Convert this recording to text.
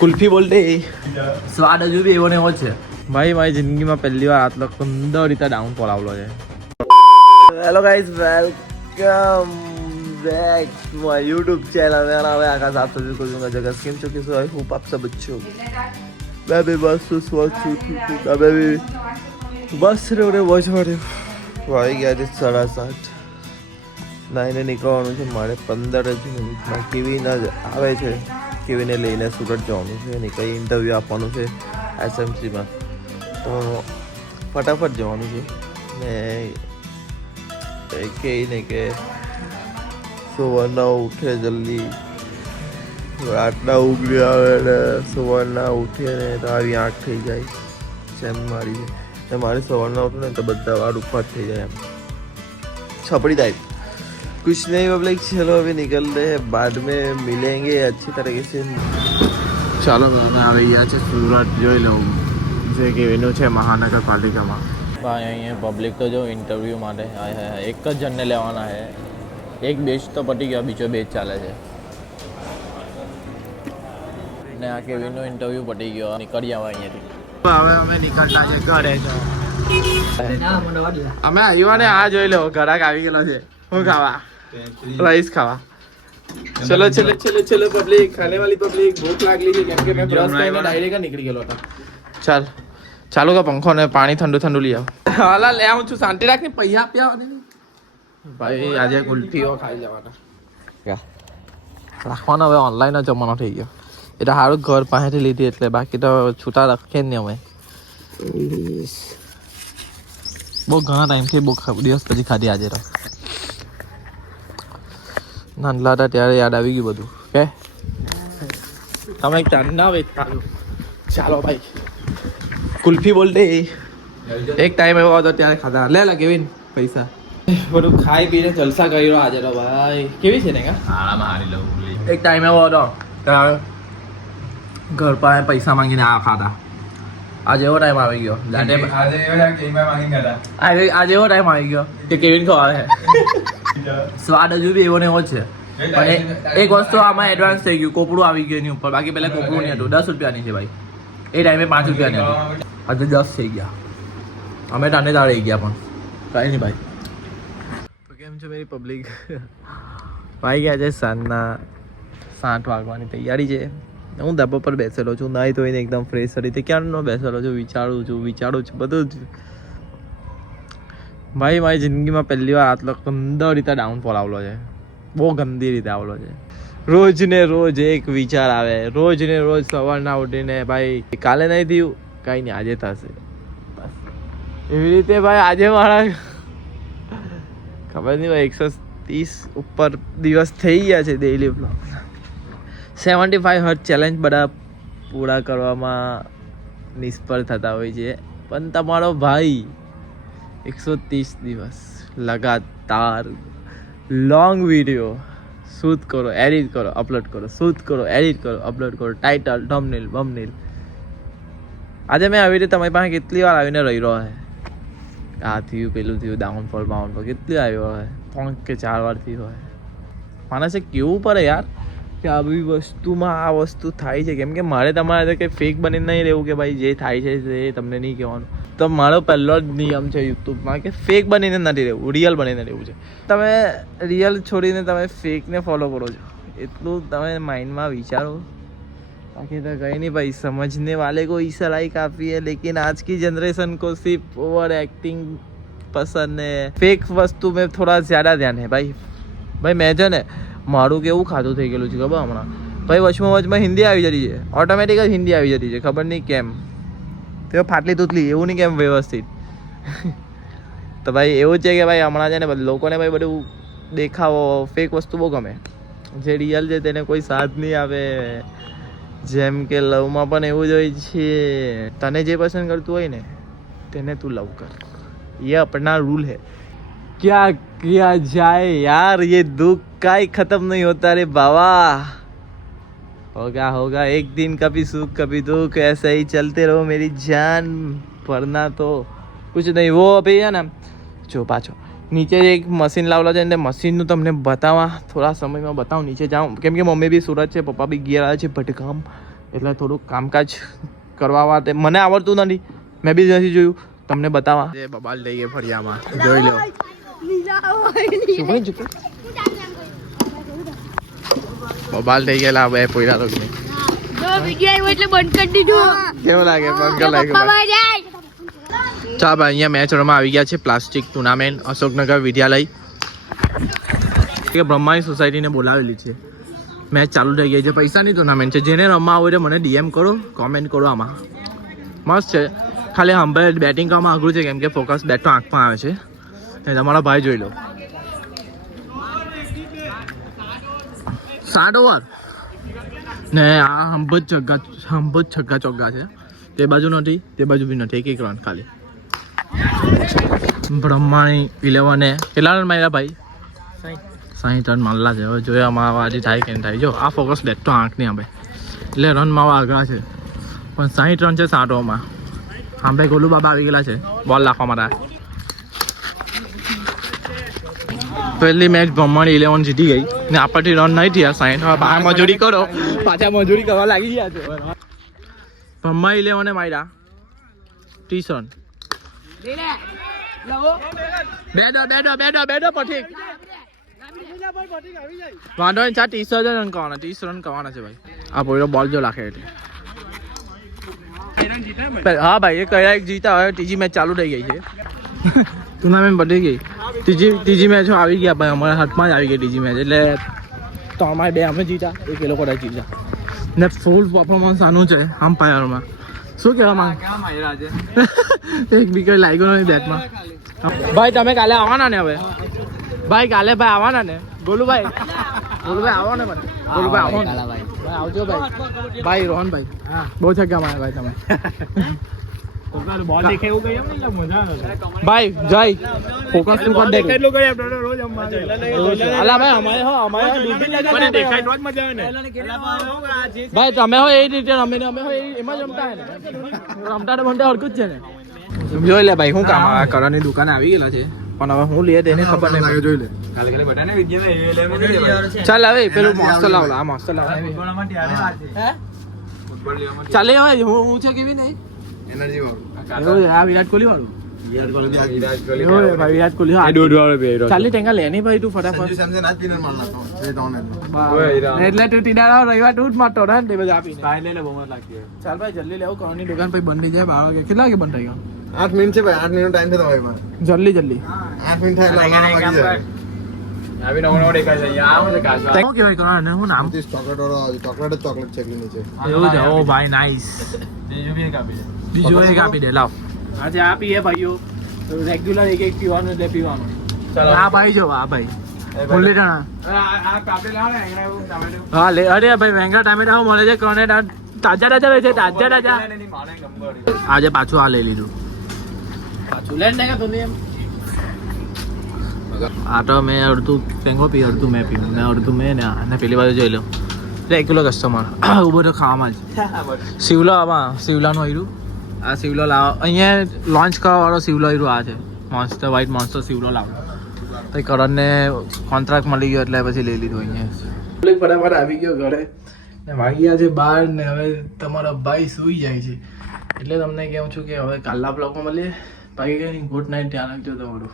કુલ્ફી બોલતે સ્વાદ હજુ બી એવો ને એવો છે ભાઈ. મારી જિંદગીમાં પહેલી વાર આટલો સુંદર રીતે ડાઉનફોલ આવલો છે. Hello guys, welcome back to my YouTube channel. मेरा नाम है आकाश, आप सभी को दूंगा जगह स्कीम चुकी सो आई होप आप सब अच्छे हो. मैं भी बस स्वस्थ हूँ. मैं भी बस रे वॉच मारे भाई ગયા છે 7:30. નાઈને નીકળવાનું છે મારે 15 જ મિનિટમાં. કેવીન જ આવે છે, કેવીને લઈને સુરત જવાનું છે ને કંઈ ઇન્ટરવ્યૂ આપવાનું છે એસએમસીમાં, તો ફટાફટ જવાનું છે. ને કહીને કે સવારના ઉઠે જલ્દી, રાતના ઊંઘી આવે ને સવારના ઉઠે ને તો આવી આંખ થઈ જાય સેમ મારી છે. ને મારે સવારના ઉઠું ને તો બધા વાર ઉપવાસ થઈ જાય, એમ छपड़ी टाइप कुछ नहीं. पब्लिक चलो अभी निकलते हैं, बाद में मिलेंगे अच्छी तरीके से. ચાલો અમે આવી ગયા છે સુરત. જોઈ લઉં જે કે એનું છે મહાનગરપાલિકામાં. ભાઈ અહીંયા પબ્લિક તો જો ઇન્ટરવ્યૂ માટે એક જ જણને લેવાના છે. એક બેચ તો પતી ગયો, બીજો બેચ ચાલે છે. ને આ કેવીનનો ઇન્ટરવ્યૂ પતી ગયો, નીકળી આવા અહીંયાથી. હવે અમે નીકળતા છે ઘરે. અમે આવ્યા ને આ જોઈ લો ઘરાક આવી ગયેલો છે. શું ખાવા? રાઈસ ખાવા. ચલો ચલો ચલો ચલો પબ્લિક, ખાને વાલી પબ્લિક. ભૂખ લાગલી છે કેમ કે મેં બ્રશ કરીને ડાયરેક્ટ નીકળી ગયેલો હતો. ચાલ ચાલુ કે પંખો ને પાણી ઠંડુ ઠંડુ લઈ આવ. હાલા લે આવું છું, શાંતિ રાખને. પૈસા આપ્યા ભાઈ. આજે કુલ્ફીઓ ખાઈ જવાના રાખવાના. હવે ઓનલાઈન જ જમવાનો થઈ ગયો. એટલે સારું ઘર પાસેથી લીધી એટલે, બાકી તો છૂટા રાખીએ જ નહીં અમે. બહુ ઘણા ટાઈમથી બહુ દિવસ પછી ખાધી આજે તો. નાનલા હતા ત્યારે યાદ આવી ગયું બધું કે તમે ચાંદના વેચતા. ચાલો ભાઈ કુલ્ફી બોલતે એક ટાઈમ એવો હતો ત્યારે ખાધા. લે લા કેવીન પૈસા બધું ખાઈ પીને જલસા કરી રહ્યો આજે તો ભાઈ. કેવી છે ને એક ટાઈમ એવો હતો ત્યારે ઘર પાસે પૈસા માંગીને આ ખાધા. આજે એવો ટાઈમ આવી ગયો. આજે એવો ટાઈમ આવી ગયો કે કેવીન ખવાય. સ્વાદ હજુ બી એવો ને એવો છે, પણ એક વસ્તુ આમાં એડવાન્સ થઈ ગયું. કોપડું આવી ગયું એની ઉપર. બાકી પહેલાં કોપડું નહીં હતું. 10 રૂપિયાની છે ભાઈ. એ ટાઈમે 5 રૂપિયાની હતી. આજે 10 થઈ ગયા. અમે તાને તાળે રહી ગયા. પણ કાંઈ નહીં ભાઈ. તો કેમ છે મેરી પબ્લિક? ભાઈ ગયા છે સાંજના 7 વાગવાની તૈયારી છે. હું ધાબા પર બેસેલો છું, નાહી ધોઈને એકદમ ફ્રેશ રીતે ક્યારનો બેસેલો છું. વિચારું છું બધું જ. ભાઈ મારી જિંદગીમાં પહેલી વાર આટલો ગંદા રીતે ડાઉનફોલ આવલો છે. બહુ ગંદી રીતે આવલો છે. રોજ ને રોજ એક વિચાર આવે. રોજ ને રોજ સવારના ઉઠીને ભાઈ કાલે નહીં થયું, કાંઈ નહીં આજે થશે. બસ એવી રીતે ભાઈ આજે મારા ખબર નહીં ભાઈ 130 ઉપર દિવસ થઈ ગયા છે ડેઈલી બ્લોગ. 75 હર્ટ ચેલેન્જ બધા પૂરા કરવામાં નિષ્ફળ થતા હોય છે, પણ તમારો ભાઈ 130 દિવસ લગાતાર લોંગ વિડીયો શૂટ કરો, એડિટ કરો, અપલોડ કરો, શૂટ કરો, એડિટ કરો, અપલોડ કરો, ટાઇટલ, થંબનેલ, બમનેલ. આજે મેં આવી રીતે તમારી પાસે કેટલી વાર આવીને રહી રહ્યો છે. આ થયું પેલું થયું, ડાઉનફોલ કેટલી આવ્યો હોય? 3 કે 4 વાર થયું હોય. માણસે કેવું પડે યાર કે આવી વસ્તુમાં આ વસ્તુ થાય છે. કેમ કે મારે તમારે કંઈ ફેક બનીને નહીં રહેવું કે ભાઈ જે થાય છે એ તમને નહીં કહેવાનું. તો મારો પહેલો જ નિયમ છે યુટ્યુબમાં કે ફેક બનીને નથી રહેવું, રિયલ બનીને રહેવું છે. તમે રિયલ છોડીને તમે ફેકને ફોલો કરો છો, એટલું તમે માઇન્ડમાં વિચારો. बाकी तो कहीं नहीं भाई, समझने वाले को ईसराई काफ़ी है, लेकिन आज की जनरेशन को सिर्फ ओवर एक्टिंग पसंद है. फेक वस्तु में थोड़ा ज़्यादा ध्यान है भाई. મેં છે ને મારું કેવું ખાતું થઈ ગયેલું છે ખબર હમણાં ભાઈ. વચમાં હિન્દી આવી જતી છે, ઓટોમેટિક જ હિન્દી આવી જતી છે. ખબર નહીં કેમ. તો ફાટલી તૂટલી એવું નહીં કેમ વ્યવસ્થિત. તો ભાઈ એવું છે કે ભાઈ હમણાં છે ને લોકોને ભાઈ બધું દેખાવો, ફેક વસ્તુ બહુ ગમે. જે રિયલ છે તેને કોઈ સાથ નહીં આવે. જેમ કે લવમાં પણ એવું જ હોય છે. તને જે પસંદ કરતું હોય ને તેને તું લવ કર. ये अपना रूल है. क्या किया जाए यार, ये दुख का ही खत्म नहीं होता रे बाबा. होगा एक दिन, कभी सुख कभी दुख, ऐसे ही चलते रहो मेरी जान, वरना तो कुछ नहीं. वो अभी है ना જો પાછો નીચે એક મશીન લાવેલો છે, અને મશીનનું તમને બતાવવા થોડા સમયમાં બતાવું. નીચે જાઉં કેમ કે મમ્મી બી સુરત છે, પપ્પા બી ગયા છે ભટકામ. એટલે થોડુંક કામકાજ કરવા માટે મને આવડતું નથી, મેં બી નથી જોયું, તમને બતાવવા. જે બબાલ લઈ ગઈ ફરિયામાં, જોઈ લો. બબાલ થઈ ગયેલા બે પોયરા લોકો. કેવું લાગે? બંધ લાગે. ચાલ ભાઈ, અહીંયા મેચ રમવા આવી ગયા છે. પ્લાસ્ટિક ટુર્નામેન્ટ અશોકનગર વિદ્યાલય કે બ્રહ્માની સોસાયટીને બોલાવેલી છે. મેચ ચાલુ થઈ ગઈ છે. પૈસાની ટુર્નામેન્ટ છે. જેને રમવા હોય મને DM કરો, કોમેન્ટ કરો. આમાં મસ્ત છે. ખાલી હંભાઈ બેટિંગ કરવામાં અઘરું છે, કેમ કે ફોકસ બેટ તો આંખમાં આવે છે. તમારા ભાઈ જોઈ લો. 7 ઓવર ને આ હંભજ છગ્ગા ચોગ્ગા છે. તે બાજુ નથી, તે બાજુ બી નથી. એક રન ખાલી. બ્રહ્માણી 11 કેટલા રન માર્યા ભાઈ? 60 રન મારલા છે. હવે જોઈએ અમારા આજે થાય કે નહીં થાય. જો આ ફોકસ બેટ તો આંખ નહીં આવે એટલે રન મારવા આગળ છે, પણ 60 રન છે 7 ઓવરમાં. હા ભાઈ, ગોલુ બાબા આવી ગયેલા છે બોલ નાખવા માટે. પહેલી મેચ બ્રહ્માણી 11 જીતી ગઈ ને આપણથી રન નહીં થયા 60. બહાર મજૂરી કરો, પાછા મજૂરી કરવા લાગી ગયા છે. બ્રહ્માણી 11 માર્યા 30 રન. બેડો પઠીક વાંધો નહીં. 30 રન કરવાના, 30 રન કરવાના છે ભાઈ. આ પોઈરો બોલ જો લાખે એટલે. હા ભાઈ, એ કયા એક જીતા. હવે ત્રીજી મેચ ચાલુ થઈ ગઈ છે. ટુર્નામેન્ટ પતી ગઈ. ત્રીજી મેચો આવી ગયા ભાઈ, અમારા હાથમાં જ આવી ગઈ ત્રીજી મેચ. એટલે તો અમારે 2 અમે જીતા, એક એ લોકો જીતા ને. ફૂલ પરફોર્મન્સ આનું છે અમ્પાયરમાં. શું કહેવા માંગ? એક બી કઈ લાગ્યો નહીં બેટમાં. ભાઈ તમે કાલે આવવાના ને? હવે ભાઈ કાલે ભાઈ આવવાના ને? ગોલુભાઈ આવો ને. મને ગોલુભાઈ આવો ને ભાઈ, આવજો ભાઈ. ભાઈ રોહનભાઈ બહુ છગ્ગા મારે ભાઈ તમે. ભાઈ જય ફોકસ નું કરી દે. ભાઈ તમે હો એ રીતે રમીને અમે હો એમાં જ રમતા ને. રમતા તો બનતા હરકું જ છે ને. જોઈ લે ભાઈ, શું કામ આ કરણની દુકાને આવી ગયેલા છે, પણ હવે હું લે તેને ખબર નહીં. જોઈ લે ચાલ હવે પેલું મસ્ત લાવ. આ મસ્ત લાવ ચાલે. હવે હું છે કેવી નહીં એનર્જી વાળું. આ વિરાટ કોહલી વાળું. વિરાટ કોહલી ચાલી ટેંગા લે નહીં ભાઈ તું ફટાફટ. એટલે તું ટીડા રવિવાર તું જ મારતો ને તે બધા આપીને. ચાલ ભાઈ જલ્દી લેવું, કરણની દુકાન પછી બંધ થઈ જાય. 12 વાગે કેટલા વાગે બંધ થઈ ગયો? 8 મિનિટ છે ભાઈ. 8 મિનિટ ટાઈમ છે તમારી પાસે. જલ્દી 8 મિનિટ થાય એટલે શું કહેવાય કરણ? શું નામ? ચોકલેટ છે એટલી નીચે. એવું છે? ઓ ભાઈ નાઈસ. બીજું એક આપી દે લાવ. આજે આપીએ ભાઈઓ રેગ્યુલર એક પીવાનું એટલે પીવાનું. આ ભાઈ જો આ ભાઈ મુરલીધણા. હા લે. અરે ભાઈ વેંગા ટામેટા મળે છે કોને? તાજા રહે છે. તાજા આજે પાછું આ લઈ લીધું. પાછું લે ને તું એમ. આ તો મેં અડધું પેંગો પી, અડધું મેં પીવું ને અડધું મેં ને. અને પેલી બાજુ જોઈ લો રેગ્યુલર કસ્ટમર ઉભો તો ખાવામાં જ. શિવલો આમાં શિવલાનું આવ્યું. આ શિવલો લાવો અહીંયા લોન્ચ કરવા વાળો શિવલો આવ્યું. આ છે મોન્સ્ટર વ્હાઈટ મોન્સ્ટર શિવલો લાવો. પછી કરણને કોન્ટ્રાક્ટ મળી ગયો એટલે પછી લઈ લીધું. અહીંયા ફટાફટ આવી ગયો ઘરે ને વાગ્યા છે 12 ને હવે તમારો ભાઈ સૂઈ જાય છે. એટલે તમને કહું છું કે હવે કાલના બ્લોગમાં મળીએ. બાકી કંઈ ગુડ નાઇટ, ધ્યાન રાખજો તમારું.